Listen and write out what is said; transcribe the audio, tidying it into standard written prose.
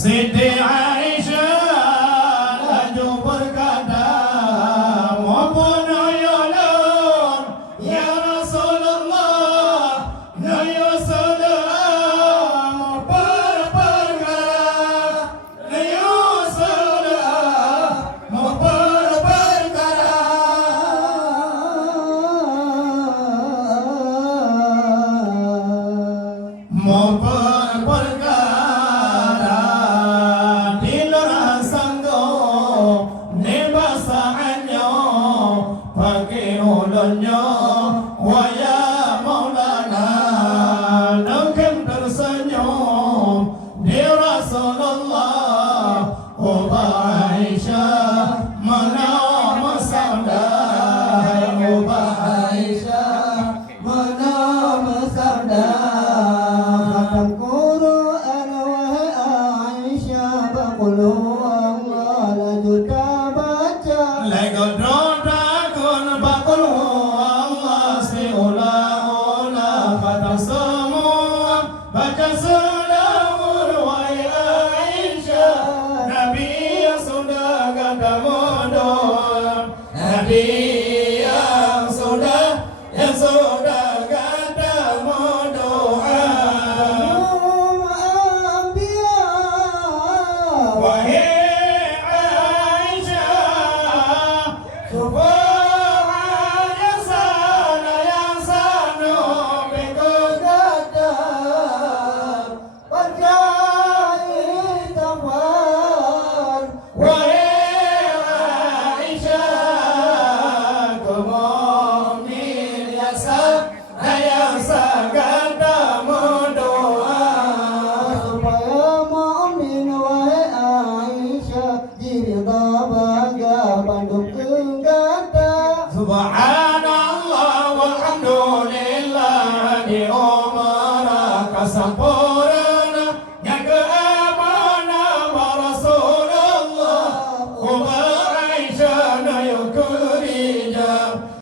Siti Aisyah laju berkata, mohon ayolun ya Rasulullah, ya salam berperkara, ya salam berperkara. Waya Maulana dengan tersenyum di Rasulullah. Uba Aisyah mana masaudah, Uba Aisyah mana masaudah. Khatam Quran wahai Aisyah, baqulu Allah laju tak baca. Lego droda kun baqulu baca selawat wahai Aisyah, Nabi yang sudah ganda mondor, Nabi yang sudah ganda mondor. Wahai Aisyah, Subhanallah walhamdulillah di umara kasam.